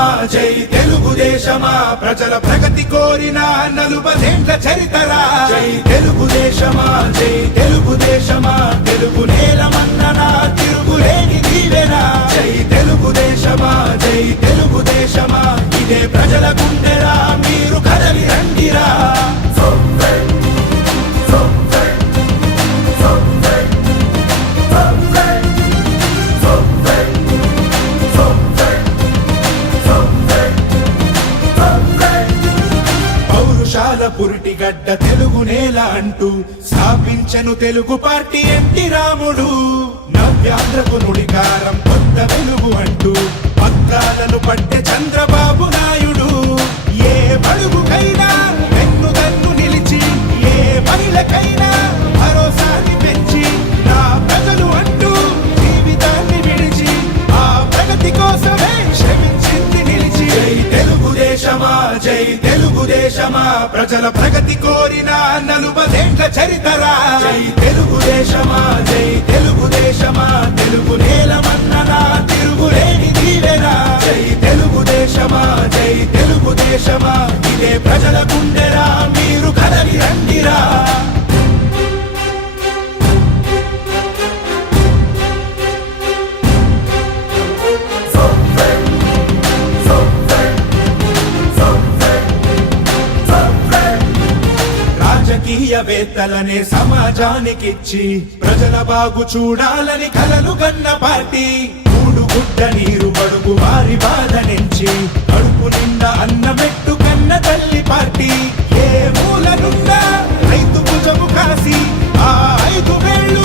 దేశమా జై తెలుగుదేశమా ప్రజల ప్రగతి కోరిన 40 చరితరా జై తెలుగుదేశమా జై తెలుగుదేశమా తెలుగు నేలమన్ననా తిరుగులేని దీవెనా జై తెలుగుదేశమా జై తెలుగుదేశమా ఇదే ప్రజల గుండెరా మీరు కదలి రండిరా పురిటిగడ్డ తెలుగు నేల అంటూ స్థాపించను తెలుగు పార్టీ ఎన్టీ రాముడు నవ్యాంధ్రకు నుడికారం కొత్త వెలుగు అంటూ పగ్గాలను పట్టె చంద్రబాబు నాయుడు ఏ బడుగుకైనా వెన్నుదన్ను నిలిచి ఏ మహిళకైనా భరోసాని పెంచి నా ప్రజలు అంటూ జీవితాన్ని విడిచి ఆ ప్రగతి కోసమే శ్రమించింది నిలిచి జై తెలుగుదేశమా జై తెలుగుదేశమా ప్రజల ప్రగతి కోరిన 40 చరితరా జై తెలుగుదేశమా జై తెలుగుదేశమా తెలుగు నేలమన్ననా తిరుగులేని దీవెనా జై తెలుగుదేశమా జై తెలుగుదేశమా ఇదే ప్రజల గుండెరా మీరు కదలి రండిరా రాజకీయవేత్తలనే సమాజానికిచ్చి ప్రజల బాగు చూడాలని కలలు కన్న పార్టీ గుడ్డ నీరు బడుగు వారి బాధ నుంచి కడుపు నిండా అన్నమెట్టు కన్న తల్లి పార్టీ ఏ మూలనున్నా రైతు భుజము కాసి ఆ 5 వేళ్ళు